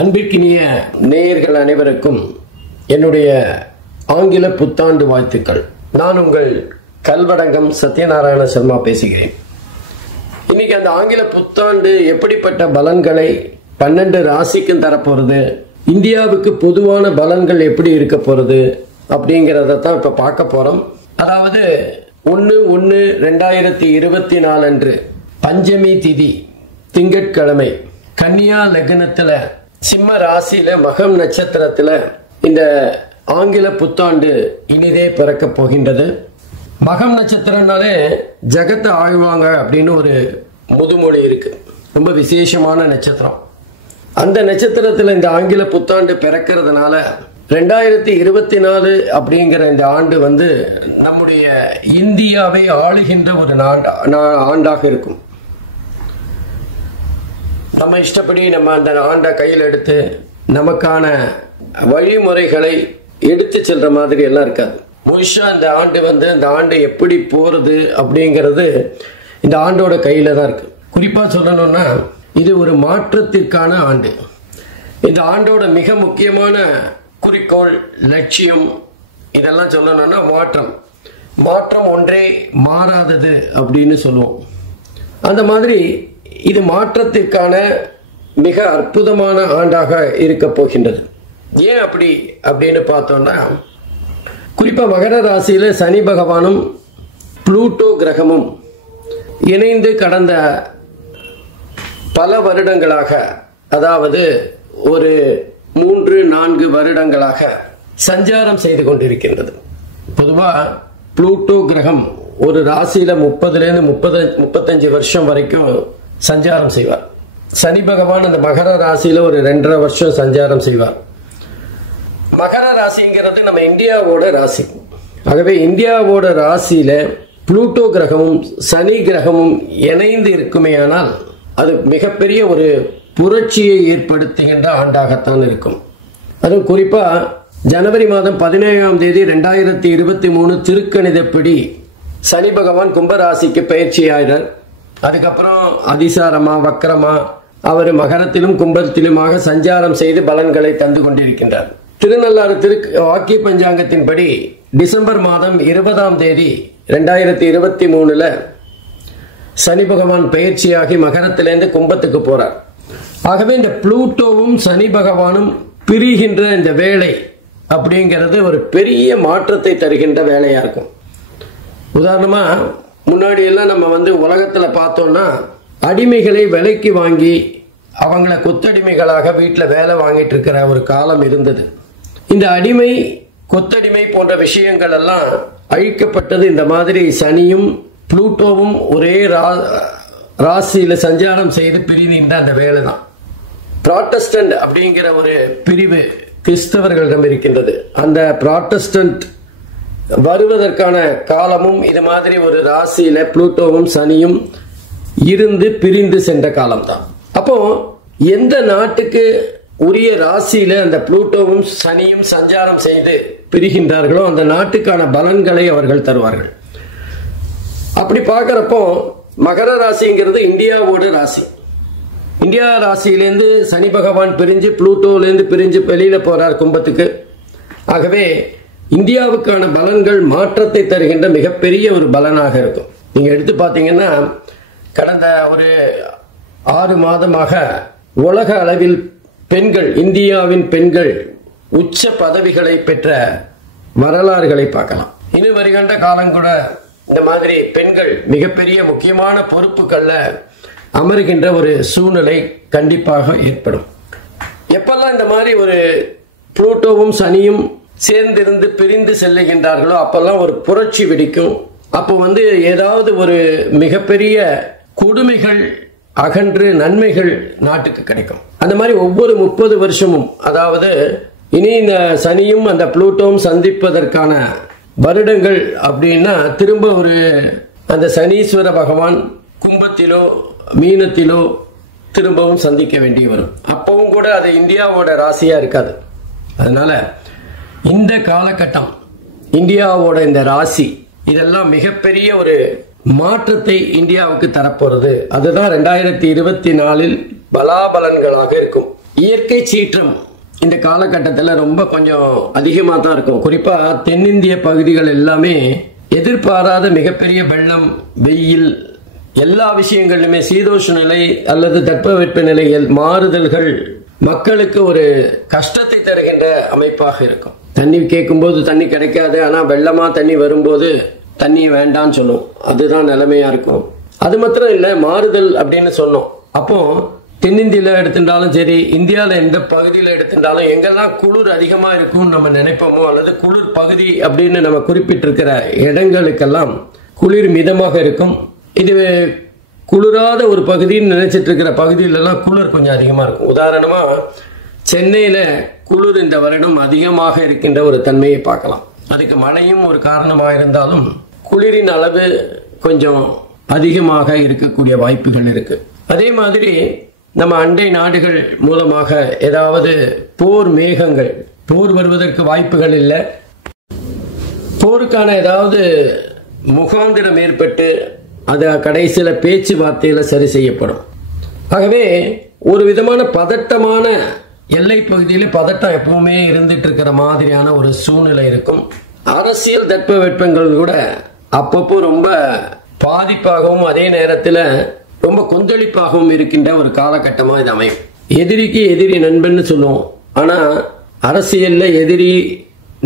அன்பிற்கினிய நேயர்கள் அனைவருக்கும் என்னுடைய ஆங்கில புத்தாண்டு வாழ்த்துக்கள். நான் உங்கள் கல்வடங்கம் சத்யநாராயண சர்மா பேசுகிறேன். இன்னைக்கு அந்த ஆங்கில புத்தாண்டு எப்படிப்பட்ட பலன்களை 12 ராசிக்கும் தரப்போறது, இந்தியாவுக்கு பொதுவான பலன்கள் எப்படி இருக்க போறது அப்படிங்கறத தான் இப்ப பார்க்க போறோம். அதாவது 1/1/2024 அன்று பஞ்சமி திதி திங்கட்கிழமை கன்னியா லக்னத்துல சிம்ம ராசியில மகம் நட்சத்திரத்துல இந்த ஆங்கில புத்தாண்டு இனிதே பிறக்க போகின்றது. மகம் நட்சத்திரம்னாலே ஜகத்தை ஆழ்வாங்க அப்படின்னு ஒரு முதுமொழி இருக்கு. ரொம்ப விசேஷமான நட்சத்திரம். அந்த நட்சத்திரத்துல இந்த ஆங்கில புத்தாண்டு பிறக்கிறதுனால 2024 அப்படிங்கிற இந்த ஆண்டு நம்முடைய இந்தியாவை ஆளுகின்ற ஒரு ஆண்டாக இருக்கும். நம்ம இஷ்டப்படி நம்ம அந்த ஆண்டை கையில் எடுத்து நமக்கான வழிமுறைகளை எடுத்து செல்ற மாதிரி எல்லாம் இருக்காது. முழுசா இந்த ஆண்டு இந்த ஆண்டு எப்படி போறது அப்படிங்கிறது இந்த ஆண்டோட கையில தான் இருக்கு. குறிப்பா சொல்லணும்னா இது ஒரு மாற்றத்திற்கான ஆண்டு. இந்த ஆண்டோட மிக முக்கியமான குறிக்கோள், லட்சியம் இதெல்லாம் சொல்லணும்னா மாற்றம் ஒன்றே மாறாதது அப்படின்னு சொல்லுவோம். அந்த மாதிரி இது மாற்றத்திற்கான மிக அற்புதமான ஆண்டாக இருக்க போகின்றது. ஏன் அப்படின்னு பார்த்தோம்னா, குறிப்பா மகர ராசியில சனி பகவானும் புளூட்டோ கிரகமும் இணைந்து கடந்த பல வருடங்களாக, அதாவது ஒரு 3-4 வருடங்களாக சஞ்சாரம் செய்து கொண்டிருக்கின்றது. பொதுவா புளூட்டோ கிரகம் ஒரு ராசியில 30-35 வருஷம் வரைக்கும் சஞ்சாரம் செய்வார். சனி பகவான் அந்த மகர ராசியில ஒரு 2.5 வருஷம் சஞ்சாரம் செய்வார். மகர ராசிங்கிறது நம்ம இந்தியாவோட ராசி. ஆகவே இந்தியாவோட ராசியில புளூட்டோ கிரகமும் சனி கிரகமும் இணைந்து இருக்குமேயானால் அது மிகப்பெரிய ஒரு புரட்சியை ஏற்படுத்துகின்ற ஆண்டாகத்தான் இருக்கும். அதுவும் குறிப்பா ஜனவரி மாதம் 17ஆம் தேதி 2023 திருக்கணிதப்படி சனி பகவான் கும்பராசிக்கு பயிற்சியாகிறார். அதுக்கப்புறம் அதிசாரமா வக்கரமா அவர் மகரத்திலும் கும்பத்திலுமாக சஞ்சாரம் செய்து பலன்களை தந்து கொண்டிருக்கின்றார். திருநள்ளாறு வாக்கிய பஞ்சாங்கத்தின்படி டிசம்பர் மாதம் 20ஆம் தேதி 2023 சனி பகவான் பயிற்சியாகி மகரத்திலிருந்து கும்பத்துக்கு போறார். ஆகவே இந்த புளூட்டோவும் சனி பகவானும் பிரிகின்ற இந்த வேலை அப்படிங்கிறது ஒரு பெரிய மாற்றத்தை தருகின்ற வேலையா இருக்கும். உதாரணமா முன்னாடி எல்லாம் நம்ம உலகத்துல பார்த்தோம்னா அடிமைகளை விலைக்கு வாங்கி அவங்கள கொத்தடிமைகளாக வீட்டில் வேலை வாங்கிட்டு இருக்கிற ஒரு காலம் இருந்தது. இந்த அடிமை கொத்தடிமை போன்ற விஷயங்கள் எல்லாம் அழிக்கப்பட்டது. இந்த மாதிரி சனியும் புளூட்டோவும் ஒரே ராசியில சஞ்சாரம் செய்து பிரிகின்ற அந்த வேலை தான். புராட்டஸ்டன்ட் அப்படிங்கிற ஒரு பிரிவு கிறிஸ்தவர்களிடம் இருக்கின்றது. அந்த புராட்டஸ்டன்ட் வருவதற்கான காலமும் இது மாதிரி ஒரு ராசியில புளூட்டோவும் சனியும் இருந்து பிரிந்து சென்ற காலம்தான். அப்போ எந்த நாட்டுக்கு உரிய ராசியில அந்த புளூட்டோவும் சனியும் சஞ்சாரம் செய்து பிரிகின்றார்களோ அந்த நாட்டுக்கான பலன்களை அவர்கள் தருவார்கள். அப்படி பார்க்கிறப்போ மகர ராசிங்கிறது இந்தியாவோட ராசி. இந்தியா ராசியிலேருந்து சனி பகவான் பிரிஞ்சு புளூட்டோலேருந்து பிரிஞ்சு வெளியில போறார் கும்பத்துக்கு. ஆகவே இந்தியாவுக்கான பலன்கள் மாற்றத்தை தருகின்ற மிகப்பெரிய ஒரு பலனாக இருக்கும். நீங்க எடுத்து பார்த்தீங்கன்னா கடந்த ஒரு 6 மாதமாக உலக அளவில் பெண்கள், இந்தியாவின் பெண்கள் உச்ச பதவிகளை பெற்ற வரலாறுகளை பார்க்கலாம். இனி வருகின்ற காலம் கூட இந்த மாதிரி பெண்கள் மிகப்பெரிய முக்கியமான பொறுப்புகள்ல அமர்கின்ற ஒரு சூழ்நிலை கண்டிப்பாக ஏற்படும். எப்பெல்லாம் இந்த மாதிரி ஒரு புளூட்டோவும் சனியும் சேர்ந்திருந்து பிரிந்து செல்லுகின்றார்களோ அப்பெல்லாம் ஒரு புரட்சி வெடிக்கும். அப்போ ஏதாவது ஒரு மிகப்பெரிய கொடுமைகள் அகன்று நன்மைகள் நாட்டுக்கு கிடைக்கும். அந்த மாதிரி ஒவ்வொரு 30 வருஷமும், அதாவது இனி இந்த சனியும் அந்த புளூட்டோவும் சந்திப்பதற்கான வருடங்கள் அப்படின்னா திரும்ப ஒரு அந்த சனீஸ்வர பகவான் கும்பத்திலோ மீனத்திலோ திரும்பவும் சந்திக்க வேண்டி வரும். அப்பவும் கூட அது இந்தியாவோட ராசியா இருக்காது. அதனால இந்த காலகட்டம் இந்தியாவோட இந்த ராசி இதெல்லாம் மிகப்பெரிய ஒரு மாற்றத்தை இந்தியாவுக்கு தரப்போறது. அதுதான் 2024 பலாபலன்களாக இருக்கும். இயற்கை சீற்றம் இந்த காலகட்டத்தில் ரொம்ப கொஞ்சம் அதிகமாக தான் இருக்கும். குறிப்பாக தென்னிந்திய பகுதிகள் எல்லாமே எதிர்பாராத மிகப்பெரிய வெள்ளம், வெயில், எல்லா விஷயங்களிலுமே சீதோஷ நிலை அல்லது தட்பவெட்ப நிலைகள் மாறுதல்கள் மக்களுக்கு ஒரு கஷ்டத்தை தருகின்ற அமைப்பாக இருக்கும். தண்ணி கேட்கும்போது தண்ணி கிடைக்காது, ஆனால் வெள்ளமா தண்ணி வரும்போது தண்ணி வேண்டான்னு சொல்லும். அதுதான் நிலைமையா இருக்கும். அது மாத்திரம் இல்லை, மாறுதல் அப்படின்னு சொன்னோம். அப்போ தென்னிந்தியில எடுத்துட்டாலும் சரி, இந்தியாவில் எந்த பகுதியில் எடுத்துட்டாலும் எங்கெல்லாம் குளிர் அதிகமா இருக்கும் நம்ம நினைப்போமோ, அல்லது குளிர் பகுதி அப்படின்னு நம்ம குறிப்பிட்டிருக்கிற இடங்களுக்கெல்லாம் குளிர் மிதமாக இருக்கும். இது குளிராத ஒரு பகுதின்னு நினைச்சிட்டு இருக்கிற பகுதியிலெல்லாம் குளிர் கொஞ்சம் அதிகமா இருக்கும். உதாரணமா சென்னையில குளிர் இந்த வருடம் அதிகமாக இருக்கின்ற ஒரு தன்மையை பார்க்கலாம். அதுக்கு மழையும் ஒரு காரணமாக இருந்தாலும் குளிரின் அளவு கொஞ்சம் அதிகமாக இருக்கக்கூடிய வாய்ப்புகள் இருக்கு. அதே மாதிரி நம்ம அண்டை நாடுகள் மூலமாக ஏதாவது போர் மேகங்கள், போர் வருவதற்கு வாய்ப்புகள் இல்லை, போருக்கான ஏதாவது முகாந்திரம் ஏற்பட்டு அது கடைசியில பேச்சுவார்த்தையில சரி செய்யப்படும். ஆகவே ஒரு விதமான பதட்டமான எல்லை பகுதியில் பதட்டம் எப்பவுமே இருந்துட்டு இருக்கிற மாதிரியான ஒரு சூழ்நிலை இருக்கும். அரசியல் தட்பவெட்பங்கள் கூட அப்பப்போ ரொம்ப பாதிப்பாகவும் அதே நேரத்தில் ரொம்ப கொந்தளிப்பாகவும் இருக்கின்ற ஒரு காலகட்டமா இது அமையும். எதிரிக்கு எதிரி நண்பன் சொல்லுவோம், ஆனா அரசியல்ல எதிரி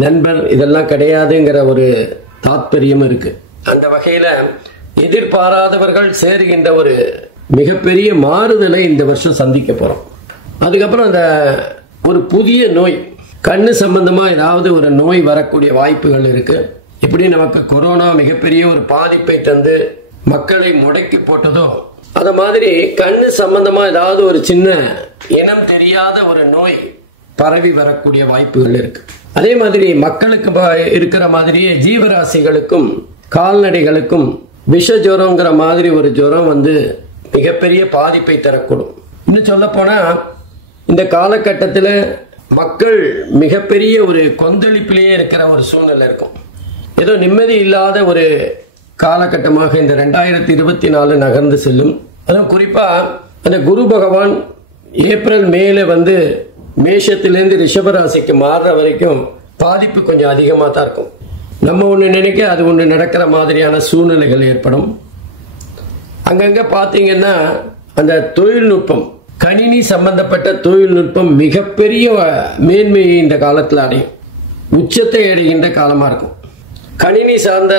நண்பர் இதெல்லாம் கிடையாதுங்கிற ஒரு தாத்பரியம் இருக்கு. அந்த வகையில எதிர்பாராதவர்கள் சேருகின்ற ஒரு மிகப்பெரிய மாறுதலை இந்த வருஷம் சந்திக்க போறோம். அதுக்கப்புறம் அந்த ஒரு புதிய நோய், கண்ணு சம்பந்தமா ஏதாவது ஒரு நோய் வரக்கூடிய வாய்ப்புகள் இருக்கு. எப்படி நமக்கு கொரோனா மிகப்பெரிய ஒரு பாதிப்பை தந்து மக்களை முடக்கி போட்டதோ, அத மாதிரி கண்ணு சம்பந்தமா ஏதாவது ஒரு சின்ன இனம் தெரியாத ஒரு நோய் பரவி வரக்கூடிய வாய்ப்புகள் இருக்கு. அதே மாதிரி மக்களுக்கு இருக்கிற மாதிரியே ஜீவராசிகளுக்கும் கால்நடைகளுக்கும் விஷ ஜுரங்கிற மாதிரி ஒரு ஜுரம் வந்து மிகப்பெரிய பாதிப்பை தரக்கூடும். இன்னும் சொல்ல போனா இந்த காலகட்டத்தில் மக்கள் மிகப்பெரிய ஒரு கொந்தளிப்பிலேயே இருக்கிற ஒரு சூழ்நிலை இருக்கும். ஏதோ நிம்மதி இல்லாத ஒரு காலகட்டமாக இந்த 2024 நகர்ந்து செல்லும். அதுவும் குறிப்பா அந்த குரு பகவான் ஏப்ரல் மேல வந்து மேஷத்திலிருந்து ரிஷபராசிக்கு மாறுற வரைக்கும் பாதிப்பு கொஞ்சம் அதிகமா தான் இருக்கும். நம்ம ஒண்ணு நினைக்க அது ஒண்ணு நடக்கிற மாதிரியான சூழ்நிலைகள் ஏற்படும். அங்கங்க பாத்தீங்கன்னா அந்த தொழில்நுட்பம், கணினி சம்பந்தப்பட்ட தொழில்நுட்பம் மிகப்பெரிய மேன்மையை இந்த காலத்தில் அடையும், உச்சத்தை அடைகின்ற காலமா இருக்கும். கணினி சார்ந்த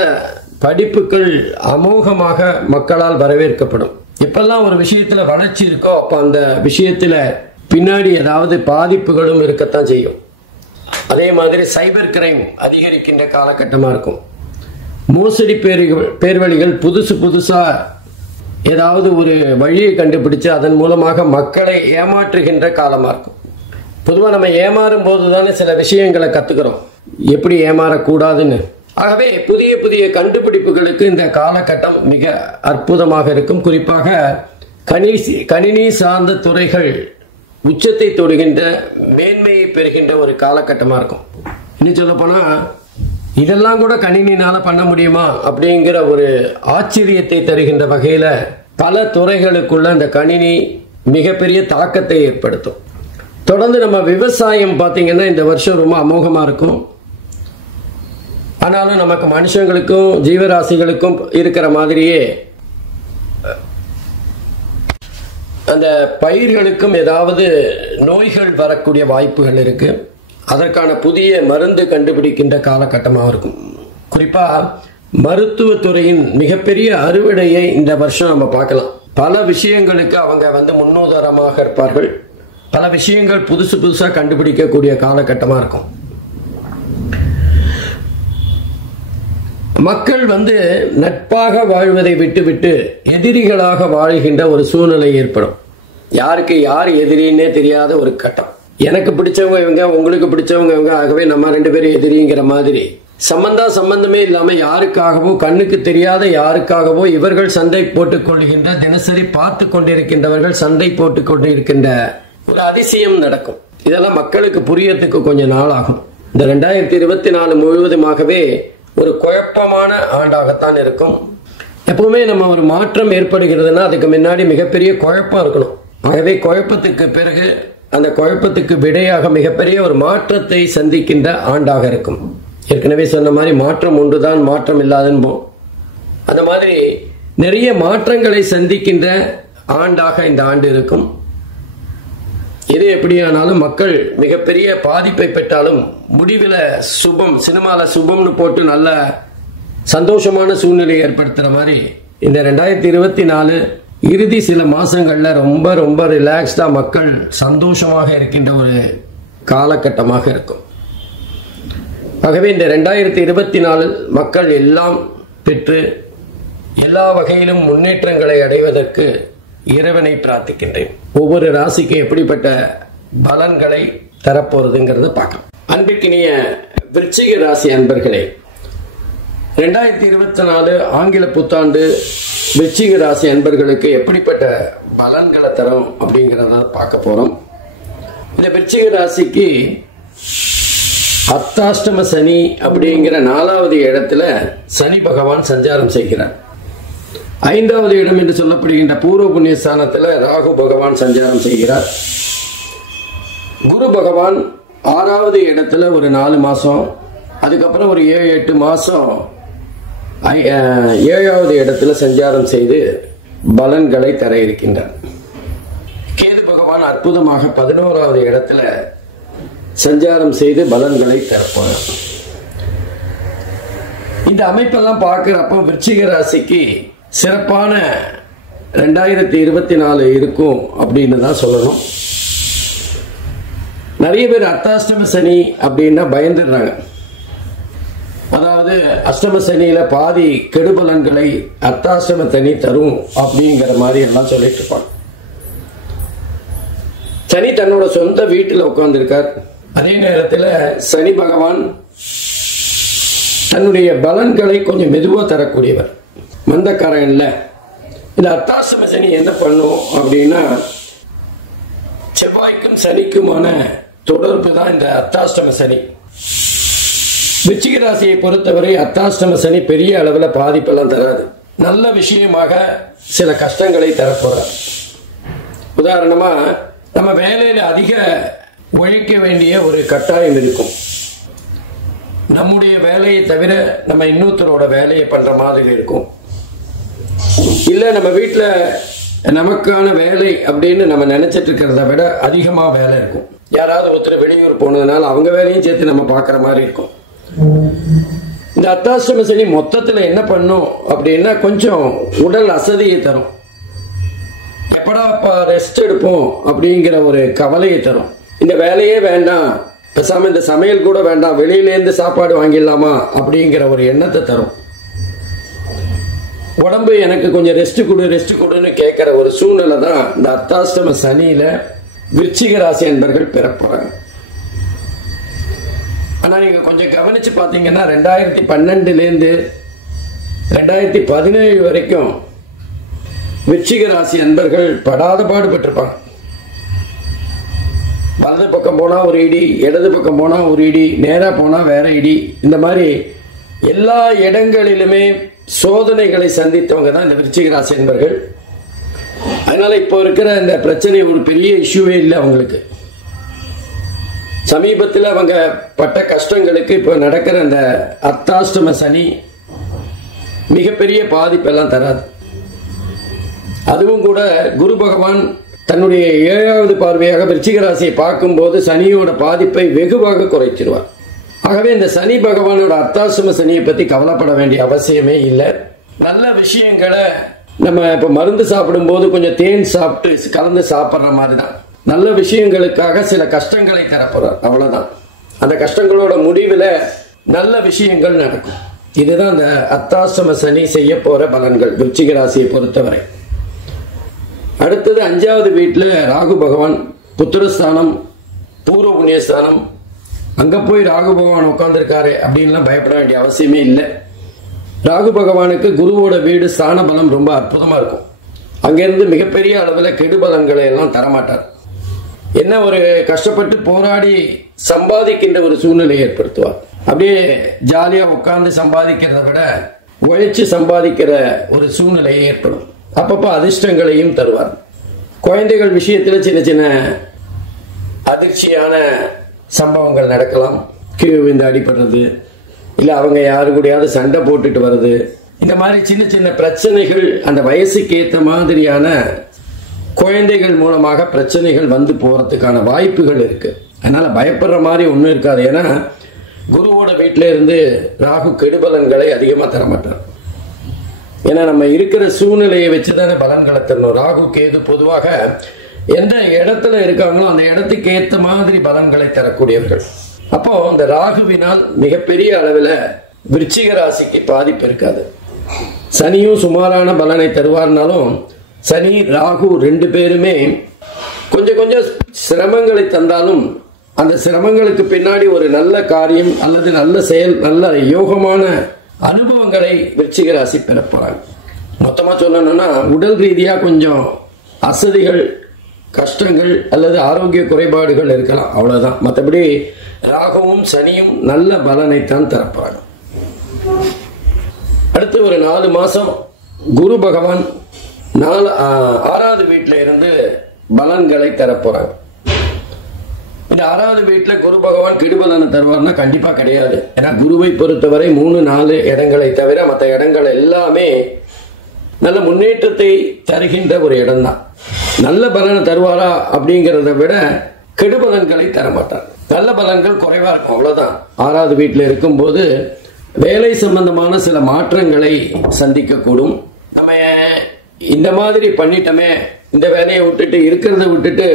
படிப்புகள் அமோகமாக மக்களால் வரவேற்கப்படும். எப்பெல்லாம் ஒரு விஷயத்துல வளர்ச்சி இருக்கோ அப்ப அந்த விஷயத்துல பின்னாடி ஏதாவது பாதிப்புகளும் இருக்கத்தான் செய்யும். அதே மாதிரி சைபர் கிரைம் அதிகரிக்கின்ற காலகட்டமா இருக்கும். மோசடி பேர்வழிகள் புதுசா ஏதாவது ஒரு வழியை கண்டுபிடிச்சு அதன் மூலமாக மக்களை ஏமாற்றுகின்ற காலமா இருக்கும். பொதுவாக நம்ம ஏமாறும் போதுதானே சில விஷயங்களை கத்துக்கிறோம், எப்படி ஏமாறக்கூடாதுன்னு. ஆகவே புதிய புதிய கண்டுபிடிப்புகளுக்கு இந்த காலகட்டம் மிக அற்புதமாக இருக்கும். குறிப்பாக கணினி சார்ந்த துறைகள் உச்சத்தை தொடுகின்ற மேன்மையை பெறுகின்ற ஒரு காலகட்டமா இருக்கும். இன்னும் சொல்ல போனா இதெல்லாம் கூட கணினினால பண்ண முடியுமா அப்படிங்கிற ஒரு ஆச்சரியத்தை தருகின்ற வகையில பல துறைகளுக்குள்ள இந்த கணினி மிகப்பெரிய தாக்கத்தை ஏற்படுத்தும். தொடர்ந்து நம்ம விவசாயம் பார்த்தீங்கன்னா இந்த வருஷம் ரொம்ப அமோகமா இருக்கும். ஆனாலும் நமக்கு மனுஷங்களுக்கும் ஜீவராசிகளுக்கும் இருக்கிற மாதிரியே அந்த பயிர்களுக்கும் ஏதாவது நோய்கள் வரக்கூடிய வாய்ப்புகள் இருக்கு. அதற்கான புதிய மருந்து கண்டுபிடிக்கின்ற காலகட்டமாக இருக்கும். குறிப்பா மருத்துவத்துறையின் மிகப்பெரிய அறுவடையை இந்த வருஷம் நம்ம பார்க்கலாம். பல விஷயங்களுக்கு அவங்க வந்து முன்னுதாரணமாக இருப்பார்கள். பல விஷயங்கள் புதுசா கண்டுபிடிக்கக்கூடிய காலகட்டமா இருக்கும். மக்கள் வந்து நட்பாக வாழ்வதை விட்டுவிட்டு எதிரிகளாக வாழ்கின்ற ஒரு சூழ்நிலை ஏற்படும். யாருக்கு யார் எதிரின்னே தெரியாத ஒரு கட்டம். எனக்கு பிடிச்சவங்க இவங்க, உங்களுக்கு பிடிச்சவங்க இவங்க, ஆகவே நம்ம ரெண்டு பேரும் எதிரிங்கிற மாதிரி சம்பந்தமே இல்லாம யாருக்காகவோ, கண்ணுக்கு தெரியாத யாருக்காகவோ இவர்கள் சண்டை போட்டுக் கொள்கின்ற, தினசரி பார்த்து கொண்டிருக்கின்றவர்கள் சண்டை போட்டுக் கொண்டிருக்கின்ற ஒரு அதிசயம் நடக்கும். இதெல்லாம் மக்களுக்கு புரியறதுக்கு கொஞ்சம் நாள் ஆகும். இந்த 2024 முழுவதுமாகவே ஒரு குழப்பமான ஆண்டாகத்தான் இருக்கும். எப்பவுமே நம்ம ஒரு மாற்றம் ஏற்படுகிறதுனா அதுக்கு முன்னாடி மிகப்பெரிய குழப்பம் இருக்கணும். ஆகவே குழப்பத்துக்கு பிறகு அந்த குழப்பத்துக்கு விடையாக மிகப்பெரிய ஒரு மாற்றத்தை சந்திக்கின்ற ஆண்டாக இருக்கும். ஏற்கனவே சொன்ன மாதிரி மாற்றம் ஒன்றுதான், மாற்றம் இல்லாதன்போம். அந்த மாதிரி நிறைய மாற்றங்களை சந்திக்கின்ற ஆண்டாக இந்த ஆண்டு இருக்கும். இது எப்படியானாலும் மக்கள் மிகப்பெரிய பாதிப்பை பெற்றாலும் முடிவில் சுபம், சினிமால சுபம்னு போட்டு நல்ல சந்தோஷமான சூழ்நிலை ஏற்படுத்துற மாதிரி இந்த 2024 இறுதி சில மாசங்கள்ல ரொம்ப ரொம்ப ரிலாக்ஸ்டா மக்கள் சந்தோஷமாக இருக்கின்ற ஒரு காலகட்டமாக இருக்கும். ஆகவே இந்த 2024 மக்கள் எல்லாம் பெற்று எல்லா வகையிலும் முன்னேற்றங்களை அடைவதற்கு இறைவனை பிரார்த்திக்கின்றேன். ஒவ்வொரு ராசிக்கு எப்படிப்பட்ட பலன்களை தரப்போறதுங்கிறத பார்க்கலாம். அன்பிற்கினிய விருச்சிக ராசி அன்பர்களே, 2024 ஆங்கில புத்தாண்டு விருச்சிக ராசி அன்பர்களுக்கு எப்படிப்பட்ட பலன்களை தரும் அப்படிங்கிறத பார்க்க போறோம். இந்த விருச்சிக ராசிக்கு அர்த்தாஷ்டம சனி அப்படிங்கிற 4வது இடத்துல சனி பகவான் சஞ்சாரம் செய்கிறார். 5வது இடம் என்று சொல்லப்படுகின்ற பூர்வ புண்ணிய ஸ்தானத்தில் ராகு பகவான் சஞ்சாரம் செய்கிறார். குரு பகவான் 6வது இடத்துல ஒரு 4 மாசம், அதுக்கப்புறம் ஒரு 7-8 மாசம் 7வது இடத்துல சஞ்சாரம் செய்து பலன்களை தர இருக்கின்றார். கேது பகவான் அற்புதமாக 11வது இடத்துல சஞ்சாரம் செய்து பலன்களை தரப்போறார். இந்த அமைப்பெல்லாம் பார்க்கிறப்போ விருச்சிக ராசிக்கு சிறப்பான 2024 இருக்கும் அப்படின்னு தான் சொல்லணும். நிறைய பேர் அர்த்தாஷ்டம சனி அப்படின்னா பயந்துடுறாங்க. அதாவது அஷ்டம சனியில பாதி கெடுபலன்களை அர்த்தாஷ்டம சனி தரும் அப்படிங்கிற மாதிரி எல்லாம் சொல்லிட்டு இருப்பாங்க. சனி தன்னோட சொந்த வீட்டில் உட்கார்ந்திருக்கார். அதே நேரத்தில் சனி பகவான் தன்னுடைய பலன்களை கொஞ்சம் மெதுவா தரக்கூடியவர், மந்தக்காரன் இல்ல. இந்த அர்த்தாஷ்டம சனி என்ன பண்ணும் அப்படின்னா, செவ்வாய்க்கும் சனிக்குமான தொடர்பு தான் இந்த அர்த்தாஷ்டம சனி. விருச்சிக ராசியை பொறுத்தவரை அர்த்தாஷ்டம சனி பெரிய அளவில் பாதிப்பெல்லாம் தராது. நல்ல விஷயமாக சில கஷ்டங்களை தரப்போறார். உதாரணமா, நம்ம வேலையில அதிக உழைக்க வேண்டிய ஒரு கட்டாயம் இருக்கும். நம்முடைய வேலையை தவிர நம்ம இன்னொருத்தரோட வேலையை பண்ற மாதிரி இருக்கும். இல்ல நம்ம வீட்டுல நமக்கான வேலை அப்படின்னு நம்ம நினைச்சிட்டு இருக்கிறத விட அதிகமா வேலை இருக்கும். யாராவது ஒருத்தர் வெளியூர் போனதுனால அவங்க வேலையும் சேர்த்து நம்ம பார்க்குற மாதிரி இருக்கும். இந்த அர்த்தாஷ்டம சனி மொத்தத்தில் என்ன பண்ணும் அப்படின்னா, கொஞ்சம் உடல் அசதியை தரும். எப்படா ரெஸ்ட் எடுப்போம் அப்படிங்கிற ஒரு கவலையை தரும். இந்த வேலையே வேண்டாம், பேசாம இந்த சமையல் கூட வேண்டாம், வெளியிலேருந்து சாப்பாடு வாங்கிடலாமா அப்படிங்கிற ஒரு எண்ணத்தை தரும். உடம்பு எனக்கு கொஞ்சம் ரெஸ்ட் கொடுன்னு கேட்கிற ஒரு சூழ்நிலை தான் இந்த அர்த்தாஷ்டம சனியில விருச்சிக ராசி என்பர்கள் பிறப்பாங்க. ஆனா நீங்க கொஞ்சம் கவனிச்சு பாத்தீங்கன்னா 2012 2017 வரைக்கும் விருச்சிக ராசி அன்பர்கள் படாத பாடுபட்டிருப்பாங்க. வலது பக்கம் போனா ஒரு இடி, இடது பக்கம் போனா ஒரு இடி, நேரா போனா வேற இடி, இந்த மாதிரி எல்லா இடங்களிலுமே சோதனைகளை சந்தித்தவங்க தான் இந்த விருச்சிக ராசி அன்பர்கள். அதனால இப்போ இருக்கிற இந்த பிரச்சனை ஒரு பெரிய இஷ்யூவே இல்லை அவங்களுக்கு. சமீபத்தில் அவங்க பட்ட கஷ்டங்களுக்கு இப்போ நடக்கிற அந்த அர்த்தாஷ்டம சனி மிகப்பெரிய பாதிப்பெல்லாம் தராது. அதுவும் கூட குரு பகவான் தன்னுடைய 7வது பார்வையாக விருச்சிக ராசியை பார்க்கும்போது சனியோட பாதிப்பை வெகுவாக குறைச்சிருவார். ஆகவே இந்த சனி பகவானோட அர்த்தாஷ்டம சனியை பத்தி கவலைப்பட வேண்டிய அவசியமே இல்லை. நல்ல விஷயங்களை நம்ம இப்ப மருந்து சாப்பிடும் போது கொஞ்சம் தேன் சாப்பிட்டு கலந்து சாப்பிட்ற மாதிரி தான் நல்ல விஷயங்களுக்காக சில கஷ்டங்களை தரப்போறார். அவ்வளவுதான். அந்த கஷ்டங்களோட முடிவில் நல்ல விஷயங்கள் நடக்கும். இதுதான் அந்த அர்த்தாஷ்டம சனி செய்ய போற பலன்கள் விருச்சிக ராசியை பொறுத்தவரை. அடுத்தது 5வது வீட்டுல ராகு பகவான் புத்திரஸ்தானம், பூர்வ புண்ணியஸ்தானம். அங்க போய் ராகு பகவான் உட்கார்ந்துருக்காரு அப்படின்லாம் பயப்பட வேண்டிய அவசியமே இல்லை. ராகு பகவானுக்கு குருவோட வீடு ஸ்தான பலம் ரொம்ப அற்புதமா இருக்கும். அங்கிருந்து மிகப்பெரிய அளவில் கெடுபலன்களை எல்லாம் தரமாட்டார். என்ன ஒரு கஷ்டப்பட்டு போராடி சம்பாதிக்கின்ற ஒரு சூழ்நிலை ஏற்படுத்துவார். அப்படியே ஜாலியா உட்கார்ந்து சம்பாதிக்கிறத விட உழைச்சு சம்பாதிக்கிற ஒரு சூழ்நிலை ஏற்படும். அப்பப்ப அதிர்ஷ்டங்களையும் தருவார். குழந்தைகள் விஷயத்துல சின்ன சின்ன அதிர்ச்சியான சம்பவங்கள் நடக்கலாம். கீழே விழுந்து அடிபடுறது, இல்ல அவங்க யாரு கூடயாவது சண்டை போட்டுட்டு வருது, இந்த மாதிரி சின்ன சின்ன பிரச்சனைகள் அந்த வயசுக்கு ஏற்ற மாதிரியான குழந்தைகள் மூலமாக பிரச்சனைகள் வந்து போறதுக்கான வாய்ப்புகள் இருக்கு. அதனால பயப்படுற மாதிரி ஒன்றும் இருக்காது. ஏன்னா குருவோட வீட்டில இருந்து ராகு கெடுபலன்களை அதிகமா தரமாட்டார். ஏன்னா நம்ம இருக்கிற சூழ்நிலையை வச்சுதானே பலன்களை தரணும். ராகு கேது பொதுவாக எந்த இடத்துல இருக்காங்களோ அந்த இடத்துக்கு ஏற்ற மாதிரி பலன்களை தரக்கூடியவர்கள். அப்போ இந்த ராகுவினால் மிகப்பெரிய அளவில் விருச்சிக ராசிக்கு பாதிப்பு இருக்காது. சனியும் சுமாரான பலனை தருவார்னாலும் சனி ராகு ரெண்டு பேருமே கொஞ்சம் கொஞ்சம் சிரமங்களை தந்தாலும் அந்த சிரமங்களுக்கு பின்னாடி ஒரு நல்ல காரியம் அல்லது நல்ல செயல், நல்ல யோகமான அனுபவங்களை விருச்சிக ராசி பெறப்போறாங்க. மொத்தமா சொல்லணும்னா உடல் ரீதியா கொஞ்சம் அசதிகள், கஷ்டங்கள் அல்லது ஆரோக்கிய குறைபாடுகள் இருக்கலாம், அவ்வளவுதான். மற்றபடி ராகுவும் சனியும் நல்ல பலனைத்தான் தரப்போறாங்க. அடுத்து ஒரு 4 மாசம் குரு பகவான் 6வது வீட்டில இருந்து பலன்களை தரப்போறாங்க. இந்த 6வது வீட்டுல குரு பகவான் கெடுபலனை தருவார்னா கண்டிப்பா கிடையாது. ஏன்னா குருவை பொறுத்தவரை 3-4 இடங்களை தவிர மற்ற இடங்கள் எல்லாமே நல்ல முன்னேற்றத்தை தருகின்ற ஒரு இடம் தான். நல்ல பலனை தருவாரா அப்படிங்கிறத விட கெடுபலன்களை தரமாட்டார். நல்ல பலன்கள் குறைவா இருக்கும், அவ்வளவுதான். 6வது வீட்டில் இருக்கும்போது வேலை சம்பந்தமான சில மாற்றங்களை சந்திக்கக்கூடும். நம்ம இந்த மாதிரி பண்ணிட்டோமே, இந்த வேலையை விட்டுட்டு இருக்கிறத விட்டுட்டு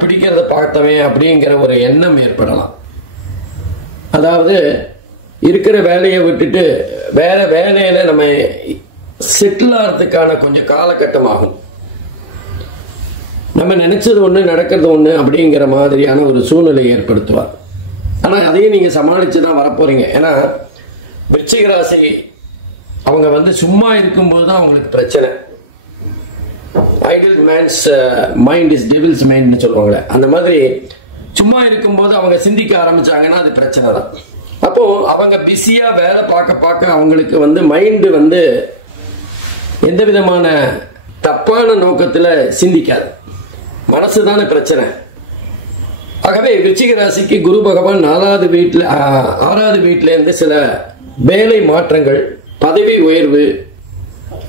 பிடிக்கிறத பார்த்தோமே அப்படிங்கிற ஒரு எண்ணம் ஏற்படலாம். அதாவது இருக்கிற வேலையை விட்டுட்டு வேற வேலையில நம்ம செட்டில் ஆகிறதுக்கான கொஞ்சம் காலகட்டம் ஆகும். நம்ம நினைச்சது ஒண்ணு நடக்கிறது ஒண்ணு அப்படிங்கிற மாதிரியான ஒரு சூழ்நிலை ஏற்படுத்துவார். ஆனா அதையும் நீங்க சமாளிச்சுதான் வரப்போறீங்க. ஏன்னா விருச்சிக ராசி அவங்க சும்மா இருக்கும்போது தான் அவங்களுக்கு பிரச்சனை. Ideal man's mind is devil's மைண்ட்னு சொல்லுவாங்களே, அந்த மாதிரி சும்மா இருக்கும்போது அவங்க சிந்திக்க ஆரம்பிச்சாங்கன்னா அது பிரச்சனை தான். அப்போ அவங்க பிஸியா வேலை பார்க்க அவங்களுக்கு மைண்டு எந்த விதமான தப்பான நோக்கத்துல சிந்திக்காது, மனசுதானே பிரச்சனை. ஆகவே விருச்சிக ராசிக்கு குரு பகவான் 6வது வீட்டுல இருந்து சில வேலை மாற்றங்கள், பதவி உயர்வு,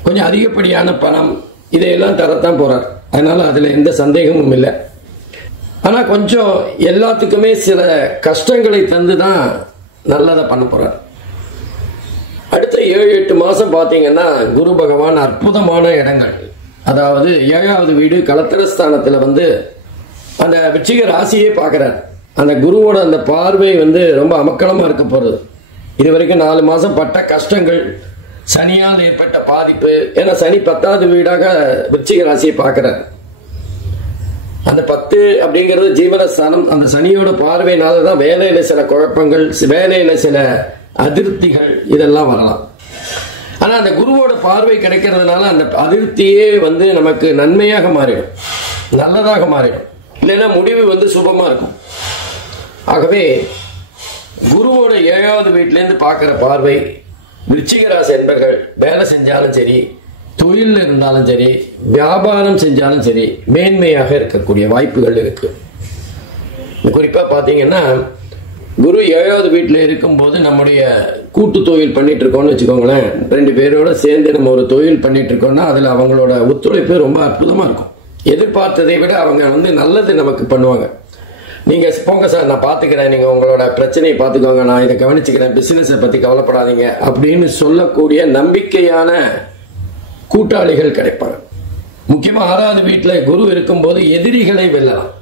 கொஞ்சம் அதிகப்படியான பணம், இதையெல்லாம் தரத்தான் போறார். அதனால அதுல எந்த சந்தேகமும் இல்லை. ஆனா கொஞ்சம் எல்லாத்துக்குமே சில கஷ்டங்களை தந்துதான் நல்லதை பண்ண போறார். அடுத்த 7-8 மாசம் பாத்தீங்கன்னா குரு பகவான் அற்புதமான இடங்கள், அதாவது 7வது வீடு கலத்திரஸ்தானத்துல அந்த விருச்சிக ராசியே பார்க்கிறார். அந்த குருவோட அந்த பார்வை ரொம்ப அமக்கலமா இருக்க போறது. இது வரைக்கும் 4 மாசம் பட்ட கஷ்டங்கள், சனியால் ஏற்பட்ட பாதிப்பு, ஏன்னா சனி 10வது வீடாக விருச்சிக ராசியை பார்க்கிறார். அந்த 10 அப்படிங்கிறது ஜீவனஸ்தானம். அந்த சனியோட பார்வையினாலதான் வேலையில சில குழப்பங்கள், வேலையில சில அதிருப்திகள் இதெல்லாம் வரலாம். ஆனா அந்த குருவோட பார்வை கிடைக்கிறதுனால அந்த அதிருப்தியே நமக்கு நன்மையாக மாறிடும், நல்லதாக மாறிடும். இல்லைன்னா முடிவு சுபமா இருக்கும். ஆகவே குருவோட 7வது வீட்டில இருந்து பார்க்கிற பார்வை விருச்சிக ராசி என்பர்கள் வேலை செஞ்சாலும் சரி, தொழில் இருந்தாலும் சரி, வியாபாரம் செஞ்சாலும் சரி, மேன்மையாக இருக்கக்கூடிய வாய்ப்புகள் இருக்கு. குறிப்பா பாத்தீங்கன்னா குரு 7வது வீட்டில் இருக்கும்போது நம்முடைய கூட்டு தொழில் பண்ணிட்டு இருக்கோம்னு வச்சுக்கோங்களேன். 2 பேரோட சேர்ந்து நம்ம ஒரு தொழில் பண்ணிட்டு இருக்கோம்னா அதுல அவங்களோட ஒத்துழைப்பு ரொம்ப அற்புதமா இருக்கும். எதிர்பார்த்ததை விட அவங்க நல்லது நமக்கு பண்ணுவாங்க. நீங்க போங்க சார், நான் பாத்துக்கிறேன், நீங்க உங்களோட பிரச்சனையை பாத்துக்கோங்க, நான் இதை கவனிச்சுக்கிறேன், பிசினஸை பத்தி கவலைப்படாதீங்க அப்படின்னு சொல்லக்கூடிய நம்பிக்கையான கூட்டாளிகள் கிடைப்பாங்க. முக்கியமா 6வது வீட்டுல குரு இருக்கும்போது எதிரிகளை வெல்லலாம்.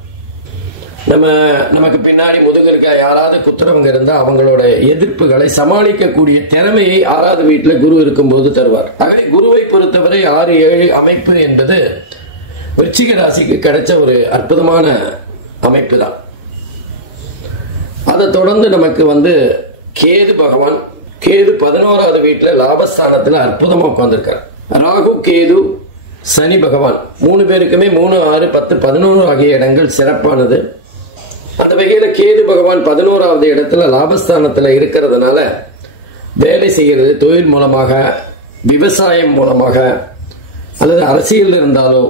நமக்கு பின்னாடி முதுகிருக்க யாராவது குத்துறவங்க இருந்தா அவங்களோட எதிர்ப்புகளை சமாளிக்கக்கூடிய திறமையை 6வது வீட்டுல குரு இருக்கும்போது தருவார். ஆகவே குருவை பொறுத்தவரை 6-7 அமைப்பு என்பது விருச்சிக ராசிக்கு கிடைச்ச ஒரு அற்புதமான அமைப்பு தான். அதை தொடர்ந்து நமக்கு கேது பகவான், கேது 11வது வீட்டுல லாபஸ்தானத்துல அற்புதமா உட்கார்ந்திருக்கார். ராகு, கேது, சனி பகவான் 3 பேருக்குமே 3, 6, 10, 11 ஆகிய இடங்கள் சிறப்பானது. அந்த வகையில கேது பகவான் 11வது இடத்துல லாபஸ்தானத்துல இருக்கிறதுனால வேலை செய்கிறது, தொழில் மூலமாக, விவசாயம் மூலமாக, அல்லது அரசியல் இருந்தாலோ,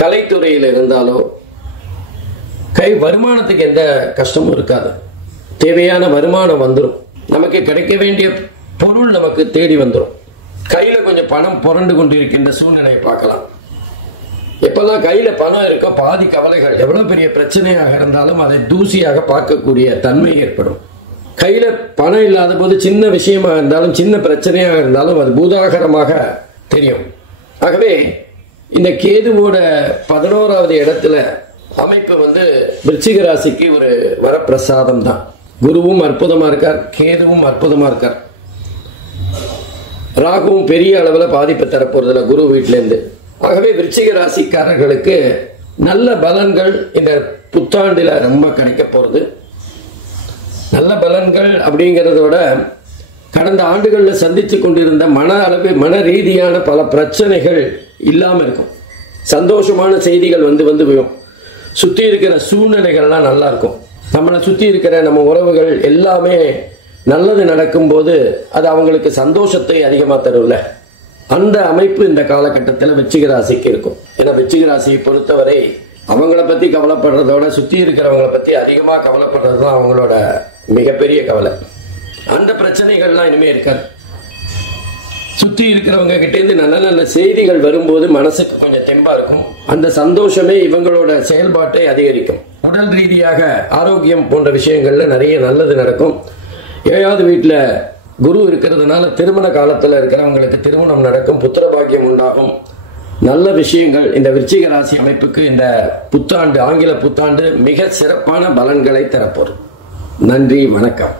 கலைத்துறையில் இருந்தாலோ, வருமானத்துக்கு எந்த கஷ்டமும் இருக்காது. தேவையான வருமானம் வந்துடும். நமக்கு கிடைக்க வேண்டிய பொருள் நமக்கு தேடி வந்துடும். கையில கொஞ்சம் பணம் புரண்டு கொண்டிருக்கின்ற சூழ்நிலையை பார்க்கலாம். எப்பெல்லாம் கையில பணம் இருக்கோ பாதி கவலைகள், எவ்வளவு பெரிய பிரச்சனையாக இருந்தாலும் அதை தூசியாக பார்க்கக்கூடிய தன்மை ஏற்படும். கையில பணம் இல்லாத போது சின்ன விஷயமாக இருந்தாலும் சின்ன பிரச்சனையாக இருந்தாலும் அது பூதாகரமாக தெரியும். ஆகவே இந்த கேதுவோட 11வது இடத்துல அமைப்பு விருச்சிக ராசிக்கு ஒரு வரப்பிரசாதம் தான். குருவும் அற்புதமா இருக்கார், கேதுவும் அற்புதமா இருக்கார். ராகுவும் பெரிய அளவுல பாதிப்பு தரப்போறதுல குரு வீட்டிலேருந்து. ஆகவே விருச்சிக ராசிக்காரர்களுக்கு நல்ல பலன்கள் இந்த புத்தாண்டுல ரொம்ப கிடைக்க போறது. நல்ல பலன்கள் அப்படிங்கிறதோட கடந்த ஆண்டுகளில் சந்தித்து கொண்டிருந்த மன ரீதியான பல பிரச்சனைகள் இல்லாம இருக்கும். சந்தோஷமான செய்திகள் வந்து விடும். சுத்தி இருக்கிற சூழ்நிலைகள்லாம் நல்லா இருக்கும். நம்மளை சுத்தி இருக்கிற நம்ம உறவுகள் எல்லாமே நல்லது நடக்கும் போது அது அவங்களுக்கு சந்தோஷத்தை அதிகமா தரும்ல. அந்த அமைப்பு இந்த காலகட்டத்தில் விருச்சிக ராசிக்கு இருக்கும். ஏன்னா விருச்சிக ராசியை பொறுத்தவரை அவங்கள பத்தி கவலைப்படுறதோட சுத்தி இருக்கிறவங்களை பத்தி அதிகமா கவலைப்படுறதுதான் அவங்களோட மிகப்பெரிய கவலை. அந்த பிரச்சனைகள்லாம் இனிமே இருக்காது. சுத்தி இருக்கிறவங்க கிட்ட இருந்து நல்ல நல்ல செய்திகள் வரும்போது மனசுக்கு கொஞ்சம் தெம்பா இருக்கும். அந்த சந்தோஷமே இவங்களோட செயல்பாட்டை அதிகரிக்கும். உடல் ரீதியாக ஆரோக்கியம் போன்ற விஷயங்கள்ல நிறைய நல்லது நடக்கும். 7வது வீட்டுல குரு இருக்கிறதுனால திருமண காலத்துல இருக்கிறவங்களுக்கு திருமணம் நடக்கும், புத்திர பாக்கியம் உண்டாகும். நல்ல விஷயங்கள் இந்த விருச்சிக ராசி அமைப்புக்கு இந்த புத்தாண்டு, ஆங்கில புத்தாண்டு மிக சிறப்பான பலன்களை தரப்போம். நன்றி, வணக்கம்.